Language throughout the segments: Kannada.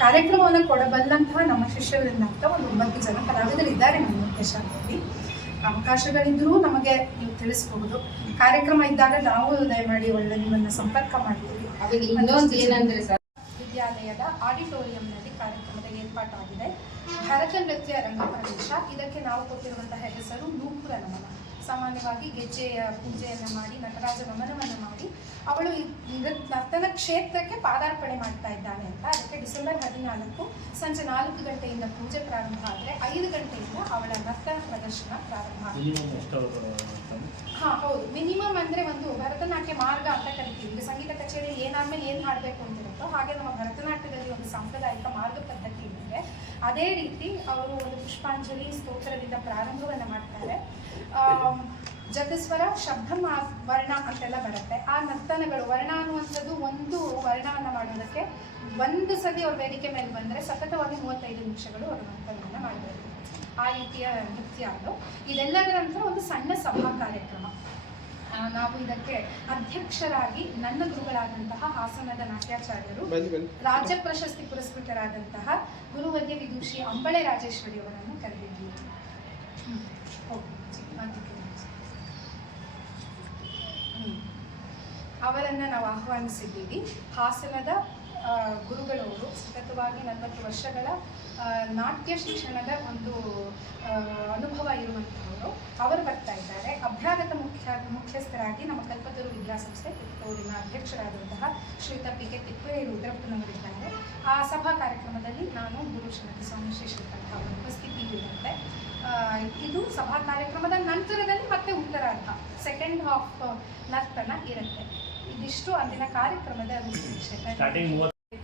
ಕಾರ್ಯಕ್ರಮವನ್ನು ಕೊಡಬಲ್ಲಂತಹ ನಮ್ಮ ಶಿಷ್ಯರಿಂದ ಅಂತ ಒಂದು 9 ಜನ ಕಲಾವಿದರಿದ್ದಾರೆ ನಮ್ಮ ಶಾಲೆಯಲ್ಲಿ. ಅವಕಾಶಗಳಿದ್ರೂ ನಮಗೆ ನೀವು ತಿಳಿಸಬಹುದು. ಕಾರ್ಯಕ್ರಮ ಇದ್ದಾಗ ನಾವು ದಯಮಾಡಿ ಒಳ್ಳೆ ನಿಮ್ಮನ್ನು ಸಂಪರ್ಕ ಮಾಡ್ತೀವಿ. ಇನ್ನೊಂದು ಏನಂದ್ರೆ ಸರ್, ವಿದ್ಯಾಲಯದ ಆಡಿಟೋರಿಯಂನಲ್ಲಿ ಕಾರ್ಯಕ್ರಮದ ಏರ್ಪಾಟಾಗಿದೆ. ಭರತ ನೃತ್ಯ ರಂಗ ಪ್ರವೇಶ. ಇದಕ್ಕೆ ನಾವು ಕೊಟ್ಟಿರುವಂತಹ ಹೆಸರು ನೂಪುರ ನಮನ. ಸಾಮಾನ್ಯವಾಗಿ ಗೆಜ್ಜೆಯ ಪೂಜೆಯನ್ನು ಮಾಡಿ ನಟರಾಜ ನಮನವನ್ನು ಮಾಡಿ ಅವಳು ನರ್ತನ ಕ್ಷೇತ್ರಕ್ಕೆ ಪಾದಾರ್ಪಣೆ ಮಾಡ್ತಾ ಇದ್ದಾಳೆ ಅಂತ. ಅದಕ್ಕೆ ಡಿಸೆಂಬರ್ 14 ಸಂಜೆ 4 ಗಂಟೆಯಿಂದ ಪೂಜೆ ಪ್ರಾರಂಭ ಆದರೆ 5 ಗಂಟೆಯಿಂದ ಅವಳ ನರ್ತನ ಪ್ರದರ್ಶನ ಪ್ರಾರಂಭ ಆಗುತ್ತೆ. ಹೌದು, ಮಿನಿಮಮ್ ಅಂದರೆ ಒಂದು ಭರತನಾಟ್ಯ ಮಾರ್ಗ ಅಂತ ಕರಿತೀವಿ. ಈಗ ಸಂಗೀತ ಕಚೇರಿ ಏನಾದ್ಮೇಲೆ ಏನು ಹಾಡಬೇಕು ಅಂತಿರುತ್ತೋ ಹಾಗೆ ನಮ್ಮ ಭರತನಾಟ್ಯದಲ್ಲಿ ಒಂದು ಸಾಂಪ್ರದಾಯಿಕ ಮಾರ್ಗ ಪದ್ಧತಿ ಇದೆ. ಅದೇ ರೀತಿ ಅವರು ಒಂದು ಪುಷ್ಪಾಂಜಲಿ ಸ್ತೋತ್ರದಿಂದ ಪ್ರಾರಂಭವನ್ನು ಮಾಡ್ತಾರೆ. ಜಗಸ್ವರ ಶಬ್ದ ವರ್ಣ ಅಂತೆಲ್ಲ ಬರುತ್ತೆ. ಆ ನರ್ತನಗಳು ವರ್ಣ ಅನ್ನುವಂಥದ್ದು ಒಂದು ವರ್ಣವನ್ನು ಮಾಡೋದಕ್ಕೆ ಒಂದು ಸತಿ ಅವ್ರ ವೇದಿಕೆ ಮೇಲೆ ಬಂದರೆ ಸತತವಾಗಿ 35 ನಿಮಿಷಗಳು ಅವರು ನರ್ತನವನ್ನು ಮಾಡಬೇಕು. ಆ ರೀತಿಯ ನೃತ್ಯ ಅದು. ಇದೆಲ್ಲದರ ನಂತರ ಒಂದು ಸಣ್ಣ ಸಭಾ ಕಾರ್ಯಕ್ರಮ. ನಾವು ಇದಕ್ಕೆ ಅಧ್ಯಕ್ಷರಾಗಿ ನನ್ನ ಗುರುಗಳಾದಂತಹ ಹಾಸನದ ನಾಟ್ಯಾಚಾರ್ಯರು, ರಾಜ್ಯ ಪ್ರಶಸ್ತಿ ಪುರಸ್ಕೃತರಾದಂತಹ ಗುರುವರ್ಯ ವಿದೂಷಿ ಅಂಬಳೆ ರಾಜೇಶ್ವರಿ ಅವರನ್ನು ಕರೆದಿದ್ದೀವಿ. ಅವರನ್ನು ನಾವು ಆಹ್ವಾನಿಸಿದ್ದೀವಿ. ಹಾಸನದ ಗುರುಗಳವರು ಸತತವಾಗಿ 40 ವರ್ಷಗಳ ನಾಟ್ಯ ಶಿಕ್ಷಣದ ಒಂದು ಅನುಭವ ಇರುವಂಥವರು. ಅವರು ಬರ್ತಾ ಇದ್ದಾರೆ. ಅಭ್ಯಾಗತ ಮುಖ್ಯಸ್ಥರಾಗಿ ನಮ್ಮ ಕಲ್ಪತರು ವಿದ್ಯಾಸಂಸ್ಥೆ ಕಿತ್ತೂರಿನ ಅಧ್ಯಕ್ಷರಾದಂತಹ ಶ್ರೀಯುತ PK ತಿಪ್ಪೇರಿ ರುದ್ರಪ್ಪನವರಿದ್ದಾರೆ. ಆ ಸಭಾ ಕಾರ್ಯಕ್ರಮದಲ್ಲಿ ನಾನು ಗುರು ಶ್ರೀಮತಿ ಸೋಮಶೇಷಕಂಠ ಅವರ ಉಪಸ್ಥಿತಿ ಇರುತ್ತೆ. ಇದು ಸಭಾ ಕಾರ್ಯಕ್ರಮದ ನಂತರದಲ್ಲಿ ಮತ್ತೆ ಉತ್ತರಾರ್ಧ ಸೆಕೆಂಡ್ ಹಾಫ್ ನರ್ತನ ಇರುತ್ತೆ. ಇದಿಷ್ಟು ಅಂದಿನ ಕಾರ್ಯಕ್ರಮದ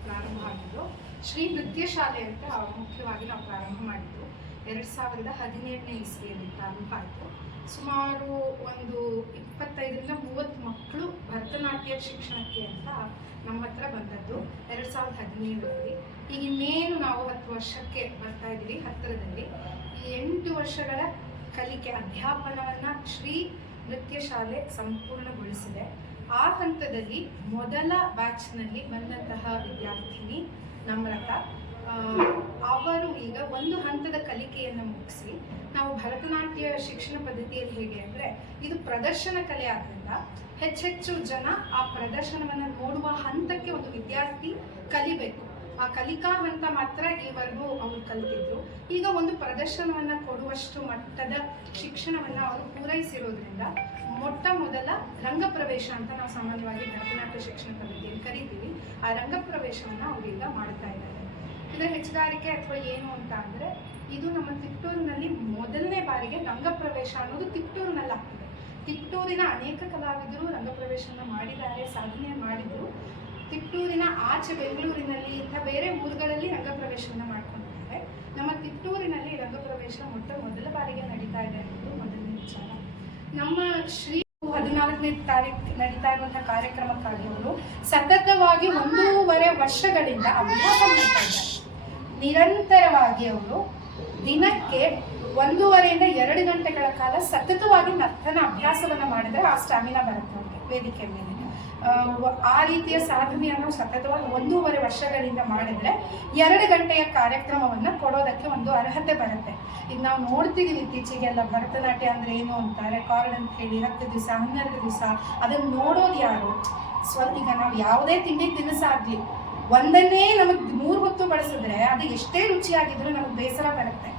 ಪ್ರಾರಂಭ ಆಗಿದ್ದು ಶ್ರೀ ನೃತ್ಯ ಶಾಲೆ ಅಂತ ಮುಖ್ಯವಾಗಿ ನಾವು ಪ್ರಾರಂಭ ಮಾಡಿದ್ದು 2017ನೇ ಇಸ್ವಿಯಲ್ಲಿ ಪ್ರಾರಂಭ ಆಯಿತು. ಸುಮಾರು ಒಂದು 25ರಿಂದ 30 ಮಕ್ಕಳು ಭರತನಾಟ್ಯ ಶಿಕ್ಷಣಕ್ಕೆ ಅಂತ ನಮ್ಮ ಹತ್ರ ಬಂದದ್ದು 2017ರಲ್ಲಿ. ಈಗ ಇನ್ನೇನು ನಾವು 10 ವರ್ಷಕ್ಕೆ ಬರ್ತಾ ಇದ್ದೀವಿ. ಹತ್ತಿರದಲ್ಲಿ ಈ 8 ವರ್ಷಗಳ ಕಲಿಕೆ ಅಧ್ಯಾಪನವನ್ನು ಶ್ರೀ ನೃತ್ಯ ಶಾಲೆ ಸಂಪೂರ್ಣಗೊಳಿಸಿದೆ. ಆ ಹಂತದಲ್ಲಿ ಮೊದಲ ಬ್ಯಾಚ್ನಲ್ಲಿ ಬಂದಂತಹ ವಿದ್ಯಾರ್ಥಿನಿ ನಮ್ರತಾ ಅವರು ಈಗ ಒಂದು ಹಂತದ ಕಲಿಕೆಯನ್ನು ಮುಗಿಸಿ, ನಾವು ಭರತನಾಟ್ಯ ಶಿಕ್ಷಣ ಪದ್ಧತಿಯಲ್ಲಿ ಹೇಗೆ ಅಂದರೆ ಇದು ಪ್ರದರ್ಶನ ಕಲೆ ಆದ್ದರಿಂದ ಹೆಚ್ಚೆಚ್ಚು ಜನ ಆ ಪ್ರದರ್ಶನವನ್ನು ನೋಡುವ ಹಂತಕ್ಕೆ ಒಂದು ವಿದ್ಯಾರ್ಥಿ ಕಲಿಬೇಕು. ಆ ಕಲಿಕಾ ಹಂತ ಮಾತ್ರ ಈವರೆಗೂ ಅವರು ಕಲಿತಿದ್ರು. ಈಗ ಒಂದು ಪ್ರದರ್ಶನವನ್ನು ಕೊಡುವಷ್ಟು ಮಟ್ಟದ ಶಿಕ್ಷಣವನ್ನು ಅವರು ಪೂರೈಸಿರೋದ್ರಿಂದ ಮೊಟ್ಟ ಮೊದಲ ರಂಗಪ್ರವೇಶ ಅಂತ ನಾವು ಸಾಮಾನ್ಯವಾಗಿ ಭರತನಾಟ್ಯ ಶಿಕ್ಷಣ ಪದ್ಧತಿಯಲ್ಲಿ ಕರಿತೀವಿ. ಆ ರಂಗಪ್ರವೇಶವನ್ನು ಅವರು ಈಗ ಮಾಡ್ತಾ ಇದ್ದಾರೆ. ಇದರ ಹೆಚ್ಚುಗಾರಿಕೆ ಅಥವಾ ಏನು ಅಂತ ಅಂದರೆ ಇದು ನಮ್ಮ ತಿಪ್ಟೂರಿನಲ್ಲಿ ಮೊದಲನೇ ಬಾರಿಗೆ ರಂಗಪ್ರವೇಶ ಅನ್ನೋದು ತಿಪ್ಟೂರಿನಲ್ಲಿ ಆಗ್ತಿದೆ. ತಿಪ್ಟೂರಿನ ಅನೇಕ ಕಲಾವಿದರು ರಂಗಪ್ರವೇಶವನ್ನು ಮಾಡಿದ್ದಾರೆ, ಸಾಧನೆ ಮಾಡಿದರು. ತಿಪ್ಟೂರಿನ ಆಚೆ ಬೆಂಗಳೂರಿನಲ್ಲಿ ಇಂಥ ಬೇರೆ ಊರುಗಳಲ್ಲಿ ರಂಗಪ್ರವೇಶವನ್ನು ಮಾಡ್ಕೊಂಡಿದ್ದಾರೆ. ನಮ್ಮ ತಿಪ್ಟೂರಿನಲ್ಲಿ ರಂಗಪ್ರವೇಶ ಮೊದಲ ಬಾರಿಗೆ ನಡೀತಾ ಇದೆ ಅನ್ನೋದು ಮೊದಲನೇ ವಿಚಾರ. ನಮ್ಮ ಶ್ರೀ 14ನೇ ತಾರೀಕು ನಡೀತಾ ಇರುವಂತಹ ಕಾರ್ಯಕ್ರಮಕ್ಕಾಗಿ ಅವರು ಸತತವಾಗಿ 1.5 ವರ್ಷಗಳಿಂದ ಅಭ್ಯಾಸ ಮಾಡ್ತಾ ಇದ್ದಾರೆ. ನಿರಂತರವಾಗಿ ಅವರು ದಿನಕ್ಕೆ 1.5ರಿಂದ 2 ಗಂಟೆಗಳ ಕಾಲ ಸತತವಾಗಿ ನರ್ತನ ಅಭ್ಯಾಸವನ್ನು ಮಾಡಿದರೆ ಆ ಸ್ಟಾಮಿನಾ ಬರುತ್ತೆ ಅವ್ರಿಗೆ ವೇದಿಕೆ ಮೇಲೆ. ಆ ರೀತಿಯ ಸಾಧನೆಯನ್ನು ಸತತವಾಗಿ 1.5 ವರ್ಷಗಳಿಂದ ಮಾಡಿದರೆ 2 ಗಂಟೆಯ ಕಾರ್ಯಕ್ರಮವನ್ನು ಕೊಡೋದಕ್ಕೆ ಒಂದು ಅರ್ಹತೆ ಬರುತ್ತೆ. ಈಗ ನಾವು ನೋಡ್ತಿದ್ದೀವಿ ಇತ್ತೀಚೆಗೆಲ್ಲ ಭರತನಾಟ್ಯ ಅಂದರೆ ಏನು ಅಂತಾರೆ, ಕಾರ್ಡ್ ಅಂತ ಹೇಳಿ 10 ದಿವಸ 12 ದಿವಸ ಅದನ್ನು ನೋಡೋದು ಯಾರು? ಈಗ ನಾವು ಯಾವುದೇ ತಿಂಡಿ ತಿನಿಸಾಗಲಿ ಒಂದನ್ನೇ ನಮಗೆ 3 ಹೊತ್ತು ಬಳಸಿದ್ರೆ ಅದು ಎಷ್ಟೇ ರುಚಿಯಾಗಿದ್ರೂ ನಮಗೆ ಬೇಸರ ಬರುತ್ತೆ.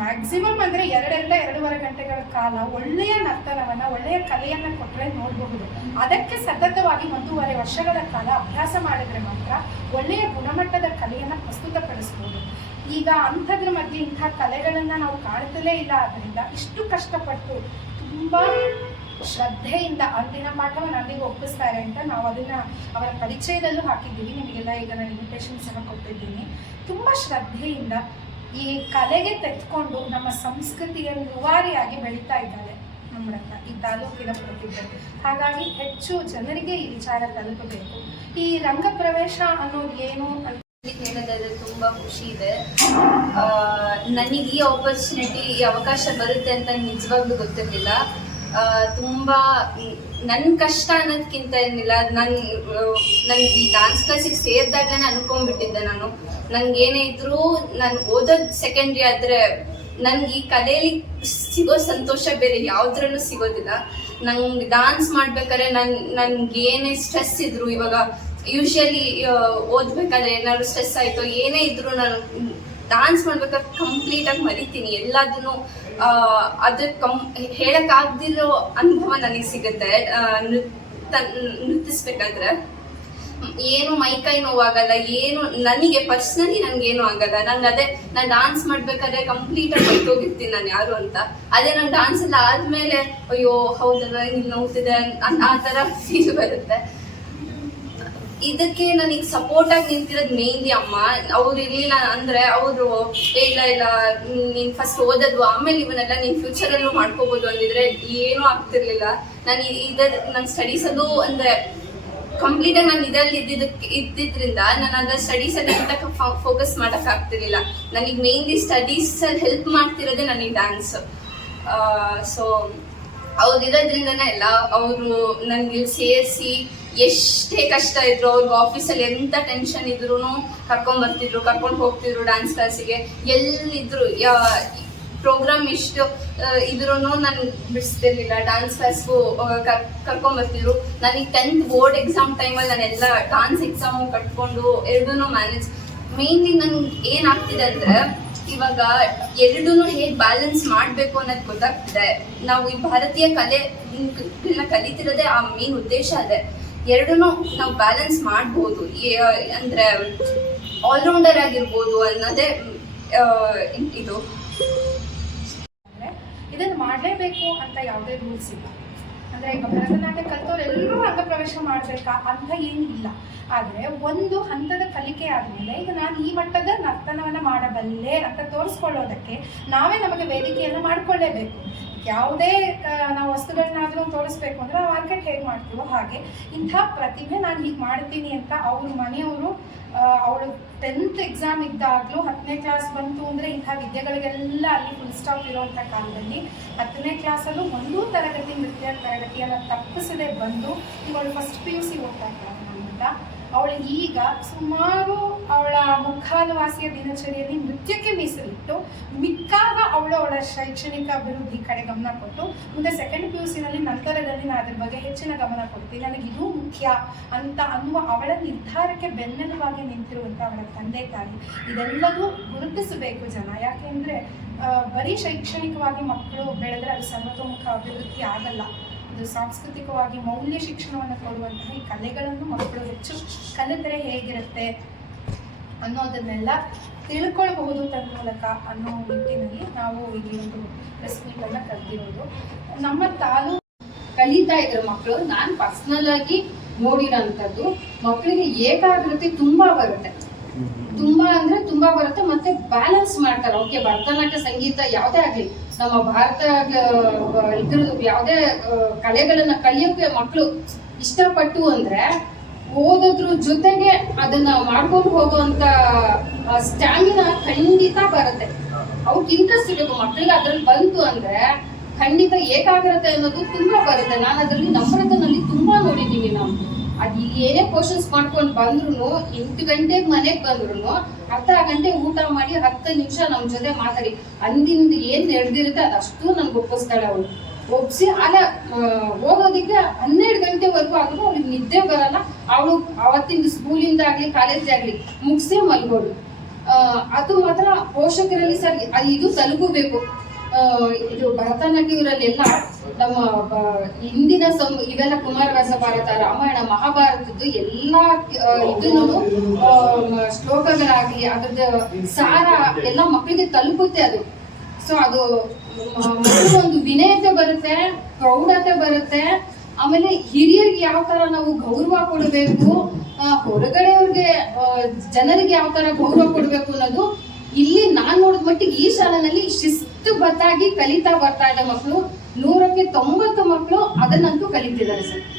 ಮ್ಯಾಕ್ಸಿಮಮ್ ಅಂದರೆ 2ರಿಂದ 2.5 ಗಂಟೆಗಳ ಕಾಲ ಒಳ್ಳೆಯ ನರ್ತನವನ್ನು ಒಳ್ಳೆಯ ಕಲೆಯನ್ನು ಕೊಟ್ಟರೆ ನೋಡಬಹುದು. ಅದಕ್ಕೆ ಸತತವಾಗಿ 1.5 ವರ್ಷಗಳ ಕಾಲ ಅಭ್ಯಾಸ ಮಾಡಿದರೆ ಮಾತ್ರ ಒಳ್ಳೆಯ ಗುಣಮಟ್ಟದ ಕಲೆಯನ್ನು ಪ್ರಸ್ತುತಪಡಿಸ್ಬೋದು. ಈಗ ಅಂಥದ್ರ ಮಧ್ಯೆ ಇಂಥ ಕಲೆಗಳನ್ನು ನಾವು ಕಾಣ್ತಲೇ ಇಲ್ಲ. ಆದ್ದರಿಂದ ಇಷ್ಟು ಕಷ್ಟಪಟ್ಟು ತುಂಬ ಶ್ರದ್ಧೆಯಿಂದ ಅಂದಿನ ಪಾಠವನ್ನು ಅಲ್ಲಿಗೆ ಒಪ್ಪಿಸ್ತಾರೆ ಅಂತ ನಾವು ಅದನ್ನು ಅವರ ಪರಿಚಯದಲ್ಲೂ ಹಾಕಿದ್ದೀವಿ. ನಿಮಗೆಲ್ಲ ಈಗ ನಾನು ಇನ್ವಿಟೇಷನ್ ಸಹ ಕೊಟ್ಟಿದ್ದೀನಿ. ತುಂಬ ಶ್ರದ್ಧೆಯಿಂದ ಈ ಕಲೆಗೆ ತೆಗೆದುಕೊಂಡು ನಮ್ಮ ಸಂಸ್ಕೃತಿಯ ರೂವಾರಿಯಾಗಿ ಬೆಳೀತಾ ಇದ್ದಾರೆ ನಮ್ರತ ಈ ತಾಲೂಕಿನ ಪ್ರತಿಭೆ. ಹಾಗಾಗಿ ಹೆಚ್ಚು ಜನರಿಗೆ ಈ ವಿಚಾರ ತಲುಪಬೇಕು. ಈ ರಂಗಪ್ರವೇಶ ಅನ್ನೋದು ಏನು ಅಂತ ಹೇಳೋದಾದ್ರೆ ತುಂಬಾ ಖುಷಿ ಇದೆ. ನನಗೆ ಈ ಆಪರ್ಚುನಿಟಿ, ಈ ಅವಕಾಶ ಬರುತ್ತೆ ಅಂತ ನಿಜವಾಗ್ಲೂ ಗೊತ್ತಿರಲಿಲ್ಲ. ತುಂಬಾ ನನ್ನ ಕಷ್ಟ ಅನ್ನೋದಕ್ಕಿಂತ ಏನಿಲ್ಲ, ನನ್ಗೆ ಈ ಡಾನ್ಸ್ ಕ್ಲಾಸಿಗೆ ಸೇರಿದಾಗಲೇ ಅನ್ಕೊಂಡ್ಬಿಟ್ಟಿದ್ದೆ ನಾನು, ನನ್ಗೆ ಏನೇ ಇದ್ರು ನಾನು ಓದೋದು ಸೆಕೆಂಡ್ರಿ ಆದ್ರೆ ನನ್ಗೆ ಈ ಕಲೆಯಲ್ಲಿ ಸಿಗೋ ಸಂತೋಷ ಬೇರೆ ಯಾವ್ದ್ರಲ್ಲೂ ಸಿಗೋದಿಲ್ಲ. ನಂಗೆ ಡಾನ್ಸ್ ಮಾಡ್ಬೇಕಾದ್ರೆ ನನ್ಗೆ ಏನೇ ಸ್ಟ್ರೆಸ್ ಇದ್ರು, ಇವಾಗ ಯೂಶಲಿ ಓದ್ಬೇಕಾದ್ರೆ ಏನಾದ್ರು ಸ್ಟ್ರೆಸ್ ಆಯ್ತು ಏನೇ ಇದ್ರು ನಾನು ಡಾನ್ಸ್ ಮಾಡ್ಬೇಕಾದ್ರೆ ಕಂಪ್ಲೀಟ್ ಆಗಿ ಮರಿತೀನಿ ಎಲ್ಲದನ್ನು. ಅದ್ರ ಹೇಳಕ್ ಆಗ್ದಿರೋ ಅನುಭವ ನನಗೆ ಸಿಗುತ್ತೆ ನೃತ್ಯಿಸ್ಬೇಕಾದ್ರೆ. ಏನು ಮೈಕೈ ನೋವಾಗಲ್ಲ, ಏನು ನನಗೆ ಪರ್ಸ್ನಲಿ ನನ್ಗೇನು ಆಗಲ್ಲ. ನಾನು ಡಾನ್ಸ್ ಮಾಡ್ಬೇಕಾದ್ರೆ ಕಂಪ್ಲೀಟ್ ಆಗಿ ಮೈತೋಗಿರ್ತೀನಿ ನಾನು ಯಾರು ಅಂತ. ಅದೇ ನಾನು ಡಾನ್ಸ್ ಎಲ್ಲ ಆದ್ಮೇಲೆ ಅಯ್ಯೋ ಹೌದಲ್ಲ ಇಲ್ಲಿ ನೋವ್ತಿದೆ ಆ ತರ ಫೀಲ್ ಬರುತ್ತೆ. ಇದಕ್ಕೆ ನನಗೆ ಸಪೋರ್ಟ್ ಆಗಿ ನಿಂತಿರೋದು ಮೇನ್ಲಿ ಅಮ್ಮ. ಅವ್ರು ಇರ್ಲಿಲ್ಲ ಅಂದ್ರೆ ಅವರು ಇಲ್ಲ ನೀನ್ ಫಸ್ಟ್ ಓದೋದು ಆಮೇಲೆ ಇವನ್ನೆಲ್ಲ ನೀನ್ ಫ್ಯೂಚರಲ್ಲೂ ಮಾಡ್ಕೋಬಹುದು ಅಂದಿದ್ರೆ ಏನೂ ಆಗ್ತಿರ್ಲಿಲ್ಲ. ನನ್ನ ಸ್ಟಡೀಸಲ್ಲೂ ಅಂದ್ರೆ ಕಂಪ್ಲೀಟ್ ಆಗಿ ನಾನು ಇದರಲ್ಲಿ ಇದ್ದಿದ್ರಿಂದ ನಾನು ಅದ್ರ ಸ್ಟಡೀಸ್ ಅಲ್ಲಿ ಫೋಕಸ್ ಮಾಡಕ್ ಆಗ್ತಿರ್ಲಿಲ್ಲ. ನನಗೆ ಮೇನ್ಲಿ ಸ್ಟಡೀಸ್ ಅಲ್ಲಿ ಹೆಲ್ಪ್ ಮಾಡ್ತಿರೋದೇ ನನಗೆ ಡ್ಯಾನ್ಸ್. ಸೊ ಅವ್ರು ಇರೋದ್ರಿಂದನೇ ಎಲ್ಲ ಅವರು ನನ್ಗೆ ಸೇರಿಸಿ ಎಷ್ಟೇ ಕಷ್ಟ ಇದ್ರು, ಅವ್ರಿಗೆ ಆಫೀಸಲ್ಲಿ ಎಂತ ಟೆನ್ಷನ್ ಇದ್ರು ಕರ್ಕೊಂಡು ಹೋಗ್ತಿದ್ರು ಡ್ಯಾನ್ಸ್ ಕ್ಲಾಸಿಗೆ. ಎಲ್ಲಿದ್ರು ಪ್ರೋಗ್ರಾಮ್ ಎಷ್ಟು ಇದ್ರೂ ನಾನು ಬಿಡಿಸ್ತಿರ್ಲಿಲ್ಲ, ಡ್ಯಾನ್ಸ್ ಕ್ಲಾಸ್ಗೂ ಕರ್ಕೊಂಡ್ಬರ್ತಿದ್ರು. ನನಗೆ 10th ಬೋರ್ಡ್ ಎಕ್ಸಾಮ್ ಟೈಮಲ್ಲಿ ನಾನೆಲ್ಲ ಡಾನ್ಸ್ ಎಕ್ಸಾಮು ಕಟ್ಕೊಂಡು ಎರಡೂ ಮ್ಯಾನೇಜ್. ಮೇನ್ಲಿ ನನ್ಗೆ ಏನಾಗ್ತಿದೆ ಅಂದ್ರೆ ಇವಾಗ ಎರಡೂ ಹೇಗೆ ಬ್ಯಾಲೆನ್ಸ್ ಮಾಡಬೇಕು ಅನ್ನೋದು ಗೊತ್ತಾಗ್ತಿದೆ. ನಾವು ಈ ಭಾರತೀಯ ಕಲೆಗಳನ್ನ ಕಲಿತಿರೋದೇ ಆ ಮೇನ್ ಉದ್ದೇಶ ಅದೇ. ಎರಡೂ ನಾವು ಬ್ಯಾಲೆನ್ಸ್ ಮಾಡ್ಬೋದು, ಅಂದ್ರೆ ಆಲ್ರೌಂಡರ್ ಆಗಿರ್ಬೋದು ಅನ್ನೋದೇ ಇದು. ಇದನ್ನು ಮಾಡಲೇಬೇಕು ಅಂತ ಯಾವುದೇ ರೂಲ್ಸ್ ಇಲ್ಲ. ಅಂದರೆ ಈಗ ಭರತನಾಟ್ಯ ಕಲಿತವ್ರು ಎಲ್ಲರೂ ರಂಗಪ್ರವೇಶ ಮಾಡಬೇಕಾ ಅಂತ ಏನಿಲ್ಲ. ಆದರೆ ಒಂದು ಹಂತದ ಕಲಿಕೆ ಆದಮೇಲೆ ಈಗ ನಾನು ಈ ಮಟ್ಟದ ನರ್ತನವನ್ನು ಮಾಡಬಲ್ಲೆ ಅಂತ ತೋರಿಸ್ಕೊಳ್ಳೋದಕ್ಕೆ ನಮಗೆ ವೇದಿಕೆಯನ್ನು ಮಾಡಿಕೊಳ್ಳೇಬೇಕು. ಯಾವುದೇ ನಾವು ವಸ್ತುಗಳನ್ನಾದರೂ ತೋರಿಸ್ಬೇಕು ಅಂದರೆ ಆ ಮಾರ್ಕೆಟ್ ಹೇಗೆ ಮಾಡ್ತೀವೋ ಹಾಗೆ ಇಂಥ ಪ್ರತಿಭೆ ನಾನು ಹೀಗೆ ಮಾಡ್ತೀನಿ ಅಂತ ಅವ್ರ ಮನೆಯವರು ಅವಳು 10th ಎಕ್ಸಾಮ್ ಇದ್ದಾಗಲೂ 10ನೇ ಕ್ಲಾಸ್ ಬಂತು ಅಂದರೆ ಇಂಥ ವಿದ್ಯೆಗಳಿಗೆಲ್ಲ ಅಲ್ಲಿ ಫುಲ್ ಸ್ಟಾಪ್ ಇರೋವಂಥ ಕಾಲದಲ್ಲಿ 10ನೇ ಕ್ಲಾಸಲ್ಲೂ ಒಂದೂ ನೃತ್ಯ ತರಗತಿಯನ್ನು ತಪ್ಪಿಸದೆ ಬಂದು ಈಗ ಅವಳು ಫಸ್ಟ್ PUC ಓದ್ತಾ ಇದ್ದಾಳೆ ಅಂತ. ಅವಳು ಈಗ ಸುಮಾರು ಅವಳ ಮುಖಾಲವಾಸಿಯ ದಿನಚರಿಯಲ್ಲಿ ನೃತ್ಯಕ್ಕೆ ಮೀಸಲಿಟ್ಟು ಮಿಕ್ಕಾಗ ಅವಳ ಶೈಕ್ಷಣಿಕ ಅಭಿವೃದ್ಧಿ ಕಡೆ ಗಮನ ಕೊಟ್ಟು ಮುಂದೆ 2nd PUCನಲ್ಲಿ ನಂತರದಲ್ಲಿ ನಾನು ಅದ್ರ ಬಗ್ಗೆ ಹೆಚ್ಚಿನ ಗಮನ ಕೊಡ್ತೀನಿ, ನನಗಿದು ಮುಖ್ಯ ಅಂತ ಅನ್ನುವ ಅವಳ ನಿರ್ಧಾರಕ್ಕೆ ಬೆನ್ನೆಲುವಾಗಿ ನಿಂತಿರುವಂಥ ಅವಳ ತಂದೆ ತಾಯಿ ಇದೆಲ್ಲದೂ ಗುರುತಿಸಬೇಕು ಜನ. ಯಾಕೆಂದರೆ ಬರೀ ಶೈಕ್ಷಣಿಕವಾಗಿ ಮಕ್ಕಳು ಬೆಳೆದ್ರೆ ಅದು ಸರ್ವತೋಮುಖ ಅಭಿವೃದ್ಧಿ ಆಗಲ್ಲ. ಅದು ಸಾಂಸ್ಕೃತಿಕವಾಗಿ ಮೌಲ್ಯ ಶಿಕ್ಷಣವನ್ನು ಕೊಡುವಂತಹ ಈ ಕಲೆಗಳನ್ನು ಮಕ್ಕಳು ಹೆಚ್ಚು ಕಲಿತರೆ ಹೇಗಿರುತ್ತೆ ಅನ್ನೋದನ್ನೆಲ್ಲ ತಿಳ್ಕೊಳ್ಬಹುದು ತನ್ಮೂಲಕ ಅನ್ನೋ ನಿಟ್ಟಿನಲ್ಲಿ ನಾವು ಇಲ್ಲಿ ಒಂದು ಪ್ರೆಸ್ ಮೀಟನ್ನು ಕರೆದಿರೋದು. ನಮ್ಮ ತಾಲೂಕು ಕಲಿತಾ ಇದ್ರು ಮಕ್ಕಳು. ನಾನು ಪರ್ಸನಲ್ ಆಗಿ ನೋಡಿರೋಂಥದ್ದು ಮಕ್ಕಳಿಗೆ ಏಕಾಗ್ರತೆ ತುಂಬಾ ಬರುತ್ತೆ, ತುಂಬಾ ಬರುತ್ತೆ. ಮತ್ತೆ ಬ್ಯಾಲೆನ್ಸ್ ಮಾಡ್ತಾರೆ. ಓಕೆ, ಭರತನಾಟ್ಯ ಸಂಗೀತ ಯಾವುದೇ ಆಗಲಿ, ನಮ್ಮ ಭಾರತ ಇದ್ರ ಯಾವುದೇ ಕಲೆಗಳನ್ನ ಕಲಿಯೋಕೆ ಮಕ್ಕಳು ಇಷ್ಟಪಟ್ಟು ಅಂದ್ರೆ ಓದೋದ್ರ ಜೊತೆಗೆ ಅದನ್ನ ಮಾಡ್ಕೊಂಡು ಹೋಗುವಂತ ಸ್ಟ್ಯಾಮಿನಾ ಖಂಡಿತ ಬರುತ್ತೆ. ಅವ್ರಿಗೆ ಇಂಟ್ರೆಸ್ಟ್ ಇರಬೇಕು ಮಕ್ಕಳಿಗೆ. ಅದ್ರಲ್ಲಿ ಬಂತು ಅಂದ್ರೆ ಖಂಡಿತ ಏಕಾಗ್ರತೆ ಅನ್ನೋದು ತುಂಬಾ ಬರುತ್ತೆ. ನಾನು ಅದರಲ್ಲಿ ನಮ್ರತನಲ್ಲಿ ತುಂಬಾ ನೋಡಿದೀನಿ. ನಾವು ಅದು ಏನೇ ಕ್ವಶನ್ಸ್ ಮಾಡ್ಕೊಂಡು ಬಂದ್ರು 8 ಗಂಟೆಗೆ ಮನೆಗೆ ಬಂದ್ರು ಅರ್ಧ ಗಂಟೆ ಊಟ ಮಾಡಿ 10 ನಿಮಿಷ ನಮ್ಮ ಜೊತೆ ಮಾತಾಡಿ ಅಂದಿಂದ ಏನ್ ನಡೆದಿರುತ್ತೆ ಅದಷ್ಟು ನನ್ಗೆ ಒಪ್ಪಿಸ್ತಾಳೆ ಅವಳು. ಒಪ್ಸಿ ಅಲ್ಲ ಓದೋದಿಕ್ಕೆ 12 ಗಂಟೆವರೆಗೂ ಆದ್ರೂ ಅವ್ಳಿಗೆ ನಿದ್ದೆ ಬರಲ್ಲ. ಅವಳು ಅವತ್ತಿಂದ ಸ್ಕೂಲಿಂದ ಆಗ್ಲಿ ಕಾಲೇಜ್ ಆಗ್ಲಿ ಮುಗಿಸೇ ಮಲ್ಗೋಳು. ಅದು ಮಾತ್ರ ಪೋಷಕರಲ್ಲಿ ಸರ್ ಇದು ತಲುಪಬೇಕು. ಇದು ಭರತನಾಟ್ಯವರಲ್ಲೆಲ್ಲ ನಮ್ಮ ಹಿಂದಿನ ಇವೆಲ್ಲ ಕುಮಾರವ್ಯಾಸ ಭಾರತ, ರಾಮಾಯಣ, ಮಹಾಭಾರತದ್ದು ಎಲ್ಲಾ ಇದನ್ನು ಶ್ಲೋಕಗಳಾಗ್ಲಿ ಅದ್ರದ್ದು ಸಾರ ಎಲ್ಲ ಮಕ್ಕಳಿಗೆ ತಲುಪುತ್ತೆ ಅದು. ಸೊ ಅದು ಒಂದು ವಿನಯತೆ ಬರುತ್ತೆ, ಪ್ರೌಢತೆ ಬರುತ್ತೆ. ಆಮೇಲೆ ಹಿರಿಯರಿಗೆ ಯಾವ ತರ ನಾವು ಗೌರವ ಕೊಡಬೇಕು, ಹೊರಗಡೆಯವ್ರಿಗೆ ಜನರಿಗೆ ಯಾವ ತರ ಗೌರವ ಕೊಡಬೇಕು ಅನ್ನೋದು ಇಲ್ಲಿ ನಾನ್ ನೋಡಿದ ಮಟ್ಟಿಗೆ ಈ ಶಾಲೆನಲ್ಲಿ ಶಿಸ್ತುಬದ್ಧಾಗಿ ಕಲಿತಾ ಬರ್ತಾ ಇದ್ದ ಮಕ್ಕಳು 100ಕ್ಕೆ 90 ಮಕ್ಕಳು ಅದನ್ನಂತೂ ಕಲಿತಿದ್ದಾರೆ ಸರ್.